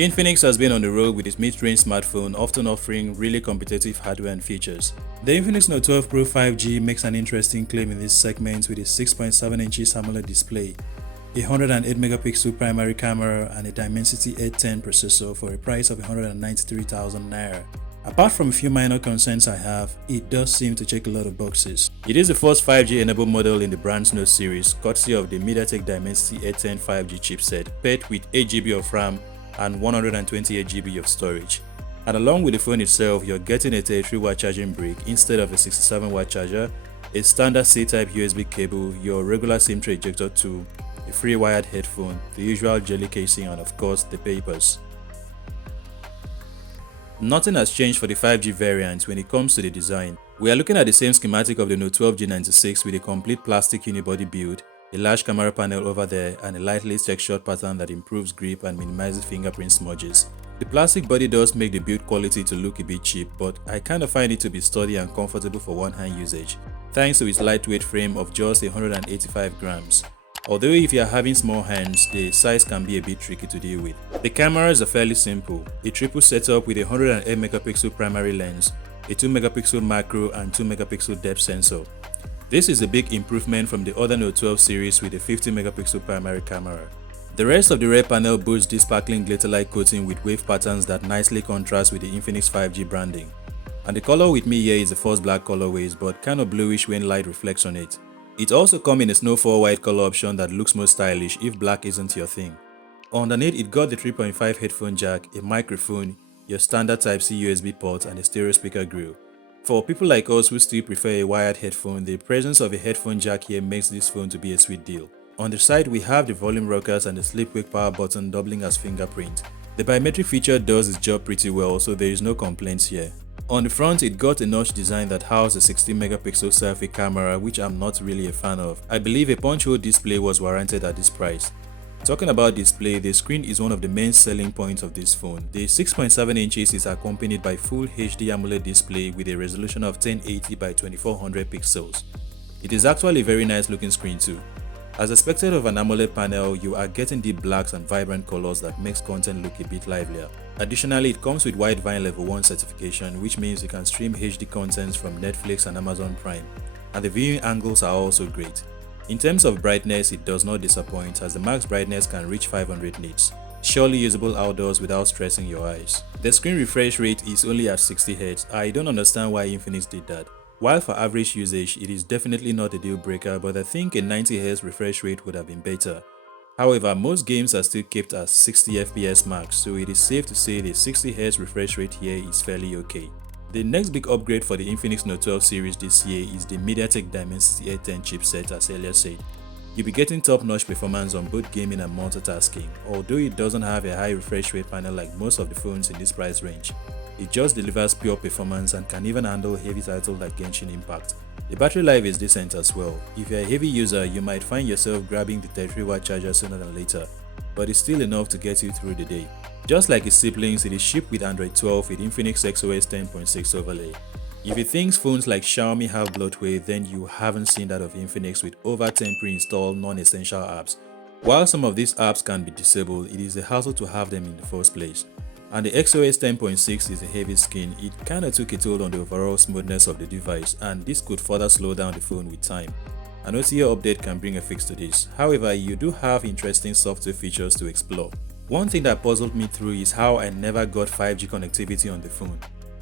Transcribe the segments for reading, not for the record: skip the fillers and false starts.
Infinix has been on the road with its mid-range smartphone, often offering really competitive hardware and features. The Infinix Note 12 Pro 5G makes an interesting claim in this segment with a 6.7 inches AMOLED display, a 108 megapixel primary camera, and a Dimensity 810 processor for a price of 193,000 naira. Apart from a few minor concerns I have, it does seem to check a lot of boxes. It is the first 5G enabled model in the brand's Note series, courtesy of the Mediatek Dimensity 810 5G chipset, paired with 8GB of RAM and 128GB of storage. And along with the phone itself, you're getting a 33W charging brick instead of a 67W charger, a standard C-type USB cable, your regular SIM tray ejector tool, a free wired headphone, the usual jelly casing, and of course the papers. Nothing has changed for the 5G variant when it comes to the design. We are looking at the same schematic of the Note 12 G96 with a complete plastic unibody build, a large camera panel over there, and a lightly textured pattern that improves grip and minimizes fingerprint smudges. The plastic body does make the build quality to look a bit cheap, but I kind of find it to be sturdy and comfortable for one-hand usage, thanks to its lightweight frame of just 185 grams. Although if you are having small hands, the size can be a bit tricky to deal with. The cameras are fairly simple, a triple setup with a 108 megapixel primary lens, a 2 megapixel macro and 2 megapixel depth sensor. This is a big improvement from the other Note 12 series with a 50 megapixel primary camera. The rest of the rear panel boasts this sparkling glitter-like coating with wave patterns that nicely contrast with the Infinix 5G branding. And the color with me here is the first black colorways, but kind of bluish when light reflects on it. It also comes in a snowfall white color option that looks more stylish if black isn't your thing. Underneath, it got the 3.5 headphone jack, a microphone, your standard Type-C USB port, and a stereo speaker grill. For people like us who still prefer a wired headphone, the presence of a headphone jack here makes this phone to be a sweet deal. On the side, we have the volume rockers and the sleep-wake power button doubling as fingerprint. The biometric feature does its job pretty well, so there is no complaints here. On the front, it got a notch design that houses a 16 megapixel selfie camera, which I'm not really a fan of. I believe a punch-hole display was warranted at this price. Talking about display, the screen is one of the main selling points of this phone. The 6.7 inches is accompanied by full HD AMOLED display with a resolution of 1080 by 2400 pixels. It is actually a very nice looking screen too. As expected of an AMOLED panel, you are getting deep blacks and vibrant colors that makes content look a bit livelier. Additionally, it comes with Widevine Level 1 certification, which means you can stream HD contents from Netflix and Amazon Prime, and the viewing angles are also great. In terms of brightness, it does not disappoint as the max brightness can reach 500 nits, surely usable outdoors without stressing your eyes. The screen refresh rate is only at 60Hz. I don't understand why Infinix did that. While for average usage, it is definitely not a deal breaker, but I think a 90Hz refresh rate would have been better. However, most games are still kept at 60 FPS max, so it is safe to say the 60Hz refresh rate here is fairly okay. The next big upgrade for the Infinix Note 12 series this year is the Mediatek Dimensity 810 chipset, as earlier said. You'll be getting top-notch performance on both gaming and multitasking, although it doesn't have a high refresh rate panel like most of the phones in this price range. It just delivers pure performance and can even handle heavy titles like Genshin Impact. The battery life is decent as well. If you're a heavy user, you might find yourself grabbing the 33W charger sooner than later, but it's still enough to get you through the day. Just like its siblings, it is shipped with Android 12 with Infinix XOS 10.6 overlay. If you think phones like Xiaomi have bloatware, then you haven't seen that of Infinix with over 10 pre-installed non-essential apps. While some of these apps can be disabled, it is a hassle to have them in the first place. And the XOS 10.6 is a heavy skin. It kinda took a toll on the overall smoothness of the device, and this could further slow down the phone with time. An OTA update can bring a fix to this. However, you do have interesting software features to explore. One thing that puzzled me through is how I never got 5G connectivity on the phone.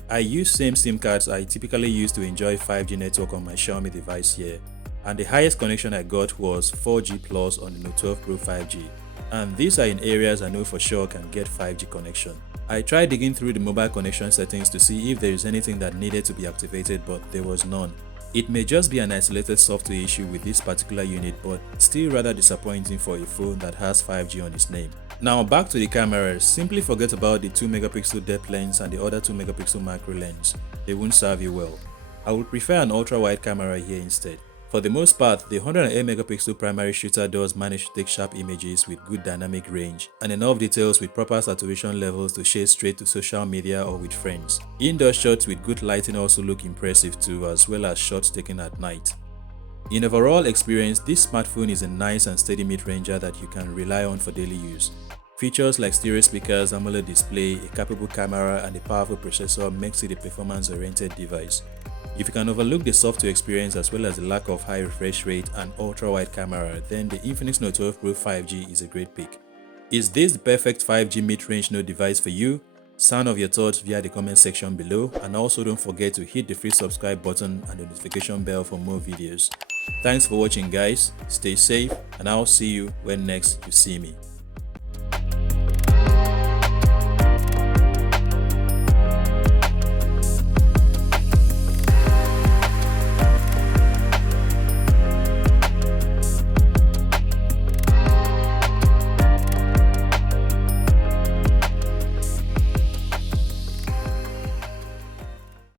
I use same SIM cards I typically use to enjoy 5G network on my Xiaomi device here, and the highest connection I got was 4G plus on the Note 12 Pro 5G, and these are in areas I know for sure can get 5G connection. I tried digging through the mobile connection settings to see if there is anything that needed to be activated, but there was none. It may just be an isolated software issue with this particular unit, but still rather disappointing for a phone that has 5G on its name. Now back to the cameras, simply forget about the 2 megapixel depth lens and the other 2 megapixel macro lens. They won't serve you well. I would prefer an ultra wide camera here instead. For the most part, the 108 megapixel primary shooter does manage to take sharp images with good dynamic range and enough details with proper saturation levels to share straight to social media or with friends. Indoor shots with good lighting also look impressive too, as well as shots taken at night. In overall experience, this smartphone is a nice and steady mid-ranger that you can rely on for daily use. Features like stereo speakers, AMOLED display, a capable camera, and a powerful processor makes it a performance-oriented device. If you can overlook the software experience as well as the lack of high refresh rate and ultra-wide camera, then the Infinix Note 12 Pro 5G is a great pick. Is this the perfect 5G mid-range Note device for you? Sound off your thoughts via the comment section below, and also don't forget to hit the free subscribe button and the notification bell for more videos. Thanks for watching guys, stay safe, and I'll see you when next you see me.